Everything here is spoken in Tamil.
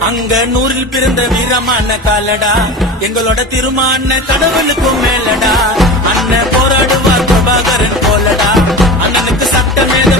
அங்க நூறில் பிறந்த வீரமான காலடா எங்களோட திருமான கடவுளுக்கும் மேலடா அண்ணன் போராடுவார் பிரபாகரன் போலடா அண்ணனுக்கு சட்டமேத